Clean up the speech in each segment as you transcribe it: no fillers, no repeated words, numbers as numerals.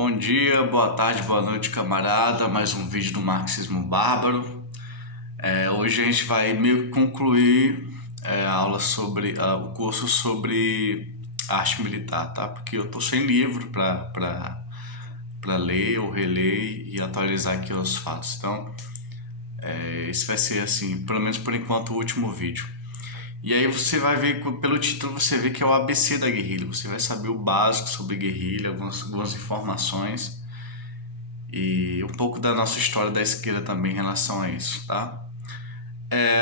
Bom dia, boa tarde, boa noite, camarada. Mais um vídeo do Marxismo Bárbaro. Hoje a gente vai meio que concluir a aula sobre o curso sobre arte militar, tá? Porque eu tô sem livro para ler ou reler e atualizar aqui os fatos. Então, esse vai ser assim, pelo menos por enquanto, o último vídeo. E aí você vai ver, pelo título, você vê que é o ABC da guerrilha. Você vai saber o básico sobre guerrilha, algumas informações e um pouco da nossa história da esquerda também em relação a isso, tá?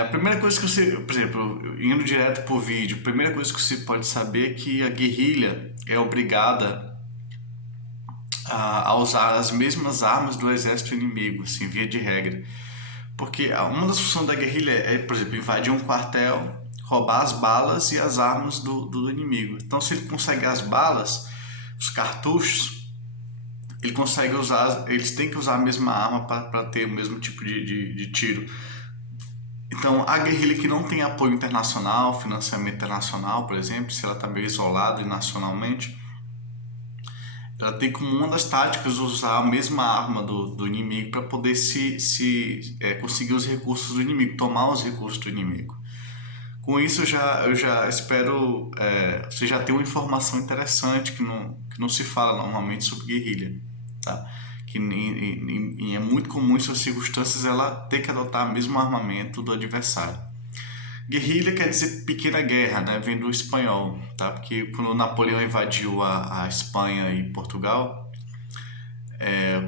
A primeira coisa que você, por exemplo, indo direto pro vídeo, a primeira coisa que você pode saber é que a guerrilha é obrigada a usar as mesmas armas do exército inimigo, assim, via de regra. Porque uma das funções da guerrilha é, por exemplo, invadir um quartel, roubar as balas e as armas do inimigo. Então, se ele consegue as balas, os cartuchos, ele consegue usar, eles têm que usar a mesma arma para ter o mesmo tipo de tiro. Então, a guerrilha que não tem apoio internacional, financiamento internacional, por exemplo, se ela está meio isolada nacionalmente, ela tem como uma das táticas usar a mesma arma do inimigo para poder conseguir os recursos do inimigo, tomar os recursos do inimigo. Com isso, eu já espero você já ter uma informação interessante que não se fala normalmente sobre guerrilha, tá? Que é muito comum em suas circunstâncias ela ter que adotar o mesmo armamento do adversário. Guerrilha quer dizer pequena guerra, né? Vem do espanhol, tá? Porque quando Napoleão invadiu a Espanha e Portugal,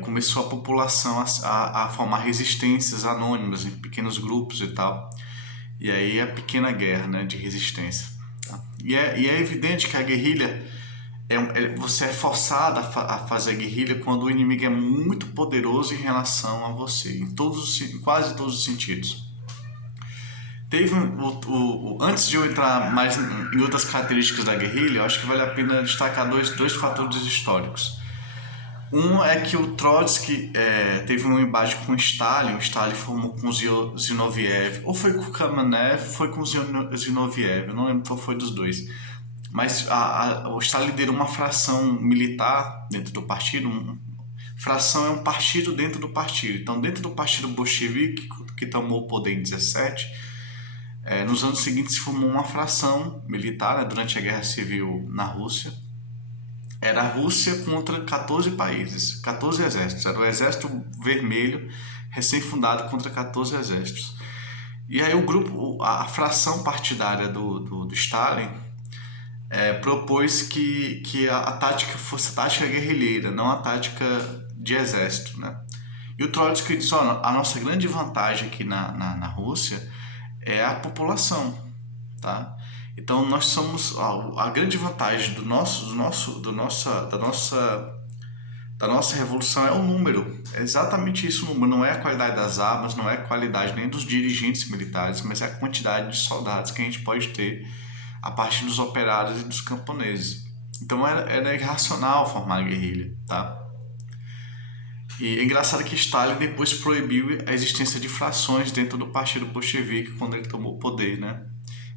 começou a população a formar resistências anônimas em pequenos grupos e tal. E aí a pequena guerra, né, de resistência. Tá? E é evidente que a guerrilha, você é forçado a fazer a guerrilha quando o inimigo é muito poderoso em relação a você, em quase todos os sentidos. Antes de eu entrar mais em outras características da guerrilha, eu acho que vale a pena destacar dois fatores históricos. Um é que o Trotsky teve um embate com o Stalin formou com o Zinoviev, ou foi com o Kamenev, foi com o Zinoviev, eu não lembro qual foi dos dois. Mas o Stalin liderou uma fração militar dentro do partido. Fração é um partido dentro do partido. Então, dentro do partido bolchevique, que tomou o poder em 17, nos anos seguintes se formou uma fração militar, né, durante a Guerra Civil na Rússia. Era a Rússia contra 14 países, 14 exércitos. Era o Exército Vermelho, recém-fundado, contra 14 exércitos. E aí a fração partidária do Stalin propôs que a tática fosse a tática guerrilheira, não a tática de exército, né? E o Trotsky disse, a nossa grande vantagem aqui na Rússia é a população, tá? Então nós somos a grande vantagem da nossa revolução é o número. É exatamente isso o número. Não é a qualidade das armas, não é a qualidade nem dos dirigentes militares, mas é a quantidade de soldados que a gente pode ter a partir dos operários e dos camponeses. Então era irracional formar a guerrilha, tá? E é engraçado que Stalin depois proibiu a existência de frações dentro do partido bolchevique quando ele tomou o poder, né?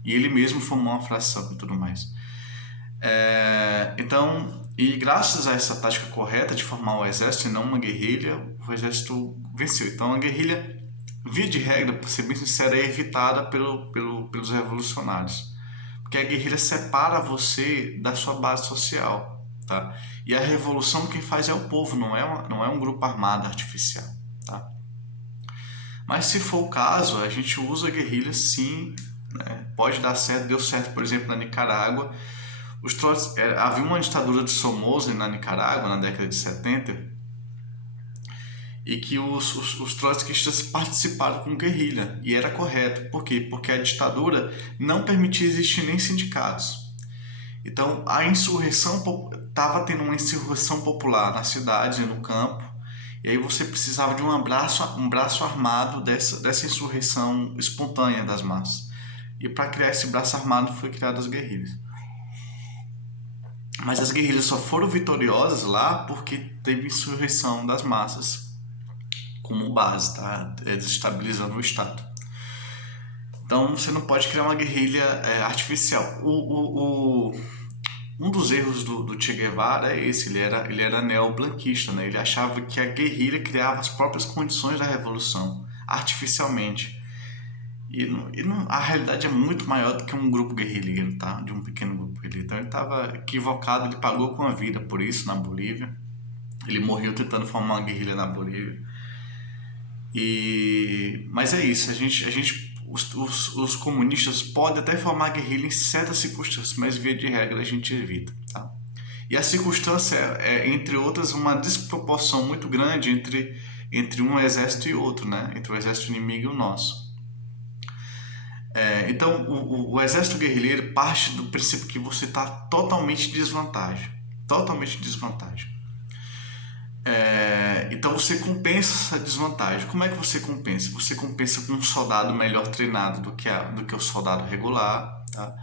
E ele mesmo formou uma fração e tudo mais. Então, e graças a essa tática correta de formar um exército e não uma guerrilha, o exército venceu. Então a guerrilha, via de regra, para ser bem sincero, é evitada pelos revolucionários. Porque a guerrilha separa você da sua base social, tá? E a revolução quem faz é o povo, não é um grupo armado artificial, tá? Mas se for o caso, a gente usa a guerrilha sim, né? Pode dar certo, deu certo, por exemplo, na Nicarágua. Havia uma ditadura de Somoza na Nicarágua na década de 70 e que os trotskistas participaram com guerrilha, e era correto. Por quê? Porque a ditadura não permitia existir nem sindicatos. Então a insurreição, estava tendo uma insurreição popular nas cidades e no campo, e aí você precisava de um braço armado dessa insurreição espontânea das massas. E para criar esse braço armado foi criadas as guerrilhas. Mas as guerrilhas só foram vitoriosas lá porque teve insurreição das massas como base, tá? Desestabilizando o Estado. Então você não pode criar uma guerrilha artificial. Um dos erros do Che Guevara é esse, ele era neoblanquista, né? Ele achava que a guerrilha criava as próprias condições da revolução, artificialmente. A realidade é muito maior do que um grupo guerrilheiro, tá? De um pequeno grupo guerrilheiro. Então ele estava equivocado, ele pagou com a vida por isso na Bolívia. Ele morreu tentando formar uma guerrilha na Bolívia. Mas é isso, os comunistas podem até formar guerrilha em certas circunstâncias, mas via de regra a gente evita, tá? E a circunstância entre outras, uma desproporção muito grande entre um exército e outro, né? Entre o exército inimigo e o nosso. Então, o exército guerrilheiro parte do princípio que você está totalmente em desvantagem. Totalmente em desvantagem. Então, você compensa essa desvantagem. Como é que você compensa? Você compensa com um soldado melhor treinado do que o soldado regular. Tá?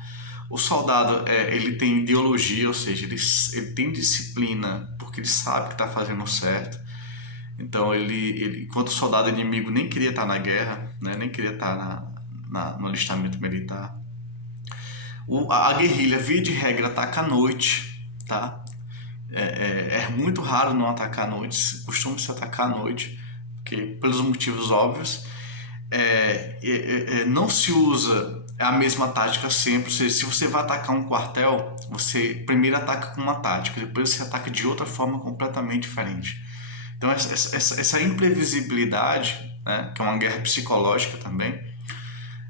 O soldado ele tem ideologia, ou seja, ele tem disciplina, porque ele sabe que está fazendo certo. Então, enquanto o soldado inimigo nem queria estar na guerra, né? Nem queria estar no alistamento militar. A guerrilha, via de regra, ataca à noite, tá? É muito raro não atacar à noite, costuma se atacar à noite, porque, pelos motivos óbvios. Não se usa a mesma tática sempre, ou seja, se você vai atacar um quartel, você primeiro ataca com uma tática, depois você ataca de outra forma completamente diferente. Então essa imprevisibilidade, né, que é uma guerra psicológica também,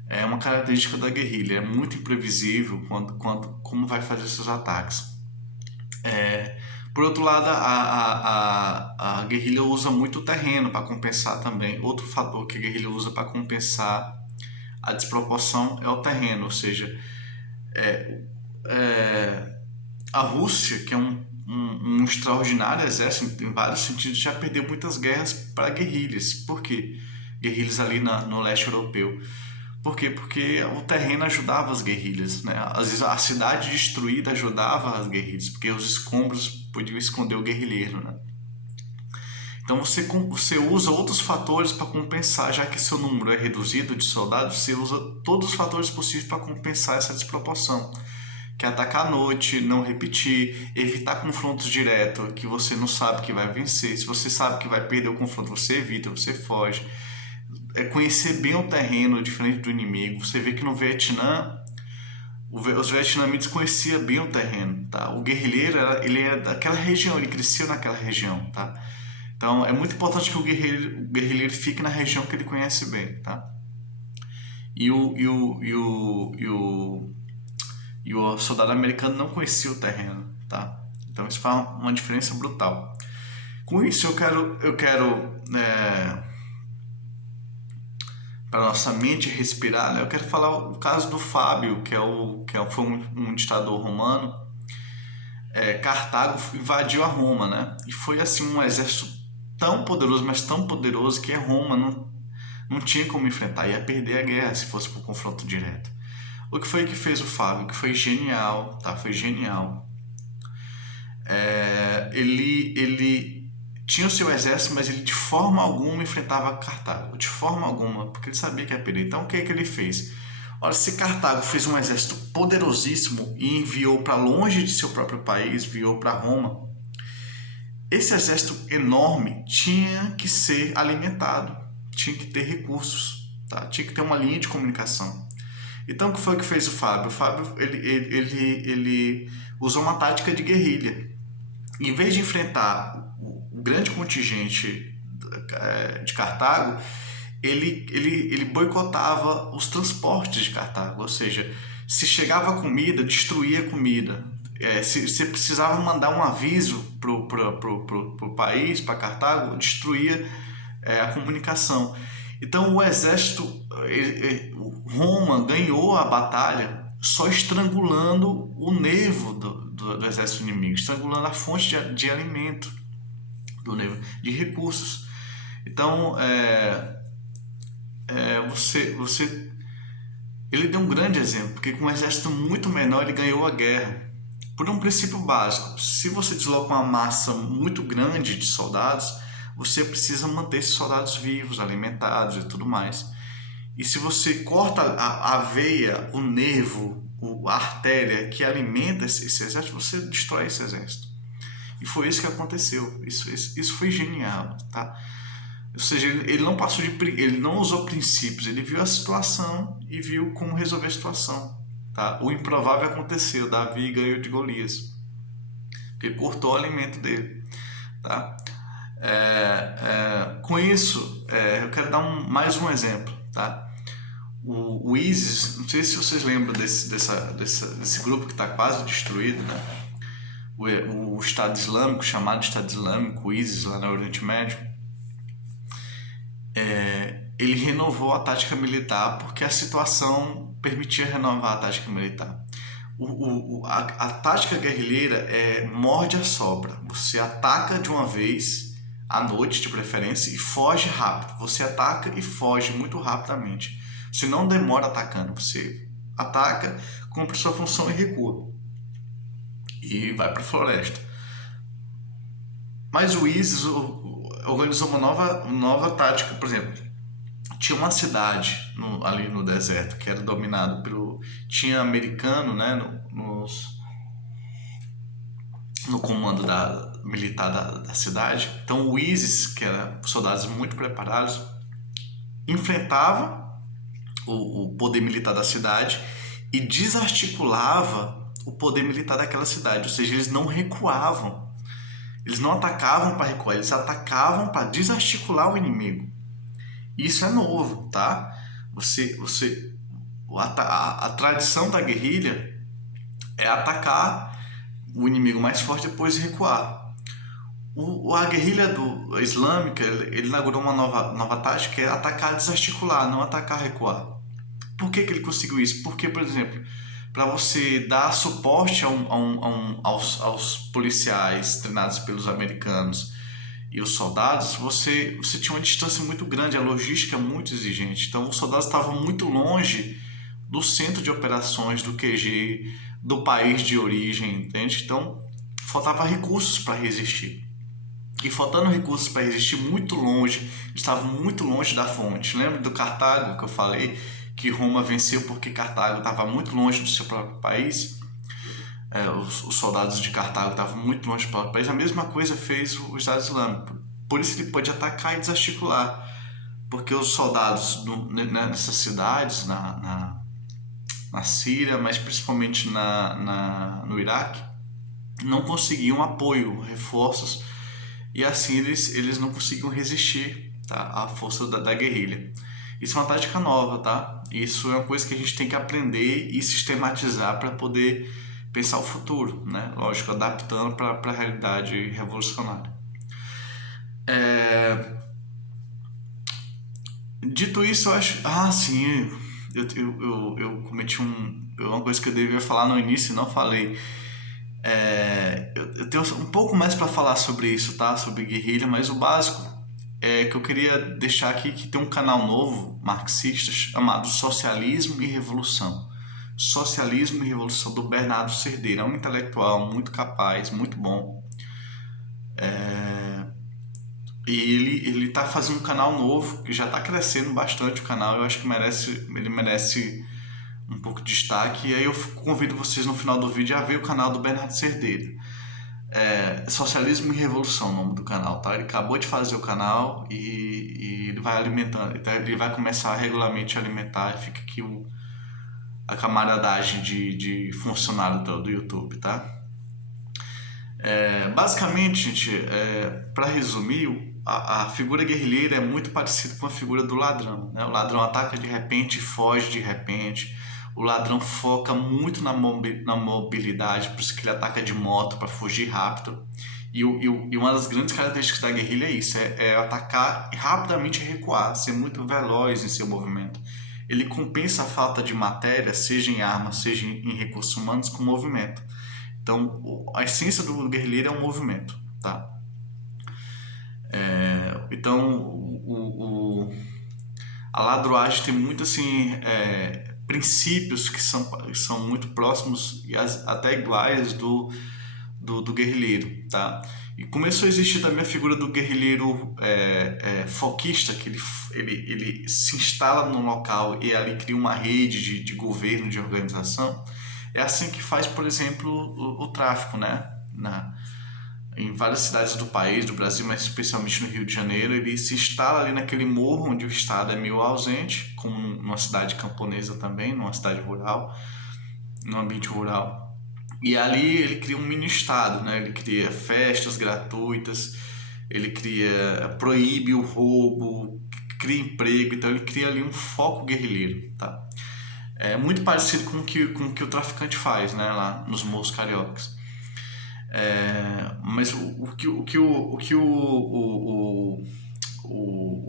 é uma característica da guerrilha, é muito imprevisível como vai fazer seus ataques. Por outro lado, a guerrilha usa muito o terreno para compensar também. Outro fator que a guerrilha usa para compensar a desproporção é o terreno, ou seja, a Rússia, que é um extraordinário exército em vários sentidos, já perdeu muitas guerras para guerrilhas. Por quê? Guerrilhas ali no leste europeu. Por quê? Porque o terreno ajudava as guerrilhas, né? Às vezes a cidade destruída ajudava as guerrilhas, porque os escombros podiam esconder o guerrilheiro, né? Então você usa outros fatores para compensar, já que seu número é reduzido de soldados, você usa todos os fatores possíveis para compensar essa desproporção. Que é atacar à noite, não repetir, evitar confrontos diretos que você não sabe que vai vencer. Se você sabe que vai perder o confronto, você evita, você foge. Conhecer bem o terreno, diferente do inimigo. Você vê que no Vietnã, os vietnamitas conheciam bem o terreno, tá? O guerrilheiro, ele era daquela região, ele cresceu naquela região, tá? Então, é muito importante que o guerrilheiro fique na região que ele conhece bem, tá? E o soldado americano não conhecia o terreno, tá? Então, isso faz uma diferença brutal. Com isso, eu quero para nossa mente respirar, né? Eu quero falar o caso do Fábio, foi um ditador romano. Cartago invadiu a Roma, né? E foi assim um exército tão poderoso, mas tão poderoso que Roma não tinha como enfrentar, ia perder a guerra se fosse por confronto direto. O que foi que fez o Fábio? Que foi genial, tá? Foi genial. Ele tinha o seu exército, mas ele de forma alguma enfrentava Cartago, de forma alguma, porque ele sabia que ia perder. Então o que é que ele fez? Olha, se Cartago fez um exército poderosíssimo e enviou para longe de seu próprio país, enviou para Roma, esse exército enorme tinha que ser alimentado, tinha que ter recursos, tá? Tinha que ter uma linha de comunicação. Então o que foi que fez o Fábio? O Fábio ele usou uma tática de guerrilha. Em vez de enfrentar o grande contingente de Cartago, ele boicotava os transportes de Cartago, ou seja, se chegava comida, destruía a comida. Se precisava mandar um aviso pro país, para Cartago, destruía a comunicação. Então o exército, Roma ganhou a batalha só estrangulando o nervo do exército inimigo, estrangulando a fonte de alimento do nervo, de recursos. Então ele deu um grande exemplo, porque com um exército muito menor ele ganhou a guerra por um princípio básico. Se você desloca uma massa muito grande de soldados, você precisa manter esses soldados vivos, alimentados e tudo mais. E se você corta a veia, o nervo a artéria que alimenta esse exército, você destrói esse exército. E foi isso que aconteceu. Isso foi genial, tá? Ou seja, ele não passou ele não usou princípios, ele viu a situação e viu como resolver a situação, tá? O improvável aconteceu, Davi ganhou de Golias, porque cortou o alimento dele, tá? Com isso, eu quero dar mais um exemplo, tá? O ISIS, não sei se vocês lembram desse grupo que está quase destruído, né? O Estado Islâmico, chamado Estado Islâmico, o ISIS lá no Oriente Médio, ele renovou a tática militar porque a situação permitia renovar a tática militar. A tática guerrilheira é morde a sopra. Você ataca de uma vez à noite, de preferência, e foge rápido. Você ataca e foge muito rapidamente. Você não demora atacando. Você ataca, cumpre sua função e recua. E vai para a floresta. Mas o ISIS organizou uma nova tática. Por exemplo, tinha uma cidade ali no deserto que era dominado pelo... Tinha americano, né, no comando militar da cidade. Então o ISIS, que era soldados muito preparados, enfrentava o poder militar da cidade e desarticulava o poder militar daquela cidade. Ou seja, eles não recuavam. Eles não atacavam para recuar, eles atacavam para desarticular o inimigo. Isso é novo, tá? A tradição da guerrilha é atacar o inimigo mais forte e depois recuar. A guerrilha islâmica, ele inaugurou uma nova tática, que é atacar, desarticular, não atacar, recuar. Por que ele conseguiu isso? Porque, por exemplo, para você dar suporte aos policiais treinados pelos americanos e os soldados, você tinha uma distância muito grande, a logística é muito exigente. Então, os soldados estavam muito longe do centro de operações, do QG, do país de origem, entende? Então, faltava recursos para resistir. E faltando recursos para resistir muito longe, estavam muito longe da fonte. Lembra do Cartago que eu falei? Que Roma venceu porque Cartago estava muito longe do seu próprio país? Os soldados de Cartago estavam muito longe do próprio país. A mesma coisa fez o Estado Islâmico. Por isso ele pôde atacar e desarticular. Porque os soldados nessas cidades, na Síria, mas principalmente no Iraque, não conseguiam apoio, reforços, e assim eles não conseguiam resistir, tá, à força da guerrilha. Isso é uma tática nova, tá? Isso é uma coisa que a gente tem que aprender e sistematizar para poder pensar o futuro, né? Lógico, adaptando para a realidade revolucionária. Dito isso, eu acho... sim, eu cometi uma coisa que eu devia falar no início e não falei. Eu tenho um pouco mais para falar sobre isso, tá? Sobre guerrilha, mas o básico é que eu queria deixar aqui que tem um canal novo, marxista, chamado Socialismo e Revolução. Socialismo e Revolução, do Bernardo Cerdeira. É um intelectual muito capaz, muito bom. E ele está fazendo um canal novo, que já está crescendo bastante o canal. Eu acho que ele merece um pouco de destaque. E aí eu convido vocês no final do vídeo a ver o canal do Bernardo Cerdeira. Socialismo e Revolução, o nome do canal, tá? Ele acabou de fazer o canal e ele vai alimentando, ele vai começar regularmente a alimentar, e fica aqui a camaradagem de funcionário do YouTube, tá? Basicamente, gente, para resumir, a figura guerrilheira é muito parecida com a figura do ladrão, né? O ladrão ataca de repente e foge de repente. O ladrão foca muito na mobilidade, por isso que ele ataca de moto para fugir rápido. E uma das grandes características da guerrilha é isso, é atacar e rapidamente recuar, ser muito veloz em seu movimento. Ele compensa a falta de matéria, seja em armas, seja em recursos humanos, com movimento. Então, a essência do guerrilheiro é um movimento, tá? Então, a ladroagem tem muito assim... princípios que são muito próximos e até iguais do guerrilheiro, tá? E começou a existir também a figura do guerrilheiro foquista, que ele se instala no local e ali cria uma rede de governo, de organização, É assim que faz, por exemplo, o tráfico, né? Em várias cidades do país, do Brasil, mas especialmente no Rio de Janeiro, ele se instala ali naquele morro onde o Estado é meio ausente, como numa cidade camponesa também, numa cidade rural, num ambiente rural. E ali ele cria um mini-estado, né? Ele cria festas gratuitas, ele proíbe o roubo, cria emprego, então ele cria ali um foco guerrilheiro, tá? É muito parecido com o que o traficante faz, né? Lá nos morros cariocas. Mas o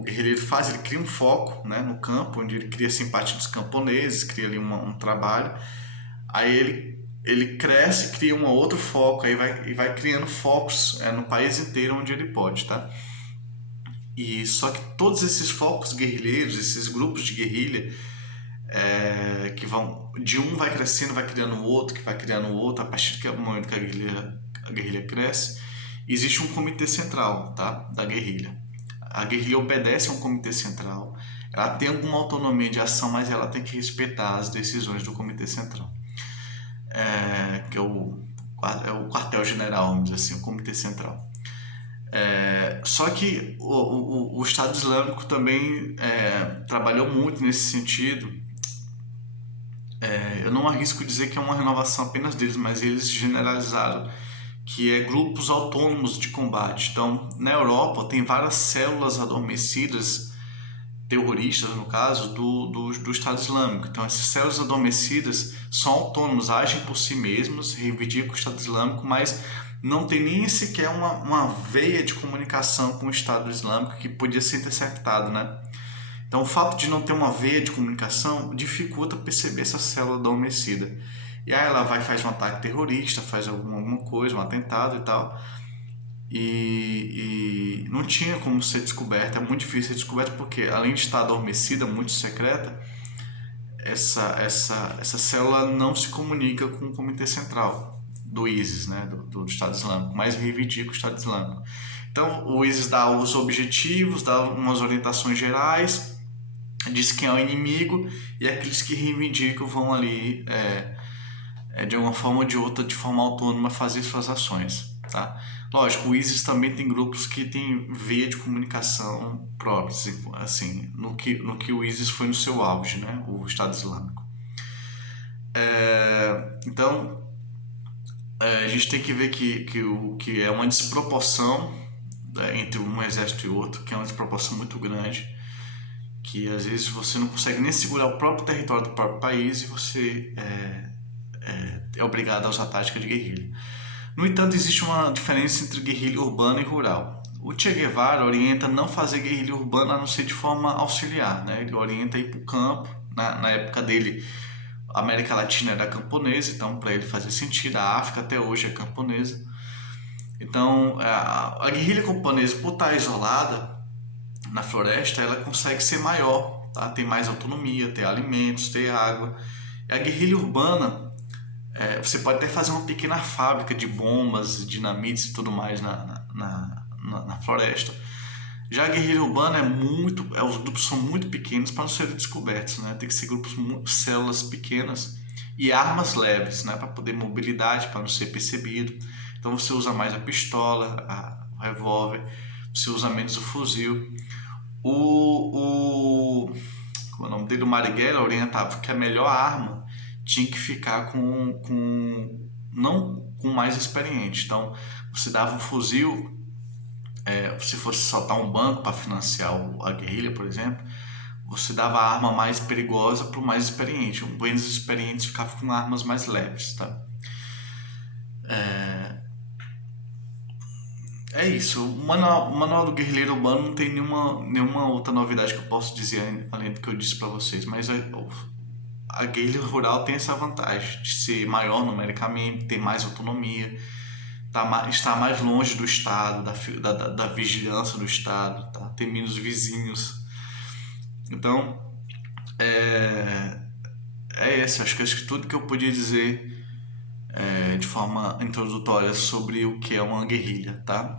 guerrilheiro faz, ele cria um foco, né, no campo, onde ele cria a simpatia dos camponeses, cria ali um trabalho. Aí ele cresce, cria um outro foco, aí vai criando focos no país inteiro onde ele pode, tá? E só que todos esses focos guerrilheiros, esses grupos de guerrilha, que vão de um vai crescendo, vai criando o outro, que vai criando o outro, a partir do momento que a guerrilha cresce, existe um comitê central, tá? Da guerrilha. A guerrilha obedece a um comitê central, ela tem alguma autonomia de ação, mas ela tem que respeitar as decisões do comitê central, que é o quartel-general, vamos dizer assim, o comitê central. Só que o Estado Islâmico também trabalhou muito nesse sentido. Eu não arrisco dizer que é uma renovação apenas deles, mas eles generalizaram que é grupos autônomos de combate. Então, na Europa tem várias células adormecidas, terroristas no caso, do Estado Islâmico. Então, essas células adormecidas são autônomos, agem por si mesmos, reivindicam o Estado Islâmico, mas não tem nem sequer uma veia de comunicação com o Estado Islâmico que podia ser interceptado, né? Então, o fato de não ter uma veia de comunicação dificulta perceber essa célula adormecida. E aí ela vai faz um ataque terrorista, faz alguma coisa, um atentado e tal. E não tinha como ser descoberta, é muito difícil ser descoberta porque, além de estar adormecida, muito secreta, essa célula não se comunica com o Comitê Central do ISIS, né, do Estado Islâmico, mas reivindica o Estado Islâmico. Então, o ISIS dá os objetivos, dá umas orientações gerais, diz quem é o inimigo, e aqueles que reivindicam vão ali, de uma forma ou de outra, de forma autônoma, fazer suas ações. Tá? Lógico, o ISIS também tem grupos que têm veia de comunicação próprios, assim, no que o ISIS foi no seu auge, né? O Estado Islâmico. Então, a gente tem que ver que é uma desproporção, entre um exército e outro, que é uma desproporção muito grande, que às vezes você não consegue nem segurar o próprio território do próprio país e você é obrigado a usar tática de guerrilha. No entanto, existe uma diferença entre guerrilha urbana e rural. O Che Guevara orienta não fazer guerrilha urbana a não ser de forma auxiliar, né? Ele orienta ir para o campo. Na época dele, a América Latina era camponesa, então para ele fazia sentido. A África até hoje é camponesa. Então, a guerrilha camponesa, por estar isolada na floresta, ela consegue ser maior, tá? Tem mais autonomia, ter alimentos, ter água. E a guerrilha urbana, você pode até fazer uma pequena fábrica de bombas, dinamites e tudo mais na floresta. Já a guerrilha urbana os grupos são muito pequenos para não serem descobertos, né? Tem que ser células pequenas e armas leves, né? Para poder mobilidade, para não ser percebido. Então você usa mais a pistola, o revólver, você usa menos o fuzil. Como é o nome dele? O Marighella orientava que a melhor arma tinha que ficar não com o mais experiente. Então você dava um fuzil, se fosse saltar um banco para financiar a guerrilha, por exemplo, você dava a arma mais perigosa para o mais experiente. Os menos experientes ficavam com armas mais leves, tá? É isso. O manual do guerrilheiro urbano não tem nenhuma outra novidade que eu posso dizer além do que eu disse para vocês, mas a guerrilha rural tem essa vantagem de ser maior numericamente, ter mais autonomia, estar mais longe do Estado, da vigilância do Estado, tá? Ter menos vizinhos. Então, isso. Acho que tudo que eu podia dizer de forma introdutória sobre o que é uma guerrilha, tá?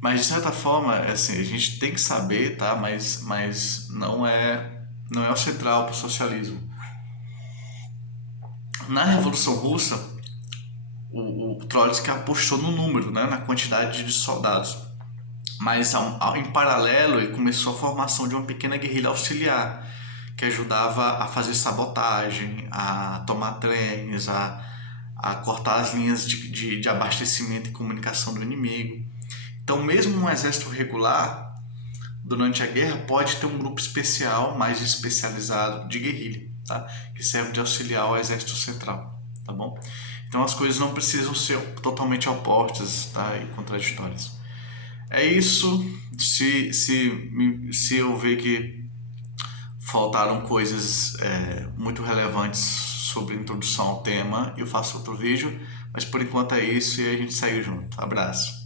Mas de certa forma, assim, a gente tem que saber, tá? Mas não não é o central para o socialismo. Na Revolução Russa, o Trotsky apostou no número, né, na quantidade de soldados. Mas em paralelo ele começou a formação de uma pequena guerrilha auxiliar que ajudava a fazer sabotagem, a tomar trens, a cortar as linhas de abastecimento e comunicação do inimigo. Então mesmo um exército regular, durante a guerra, pode ter um grupo especial, mais especializado de guerrilha, tá? Que serve de auxiliar ao exército central, tá bom? Então as coisas não precisam ser totalmente opostas, tá? E contraditórias. É isso. Se eu ver que faltaram coisas muito relevantes sobre a introdução ao tema, eu faço outro vídeo. Mas por enquanto é isso e a gente segue junto. Abraço.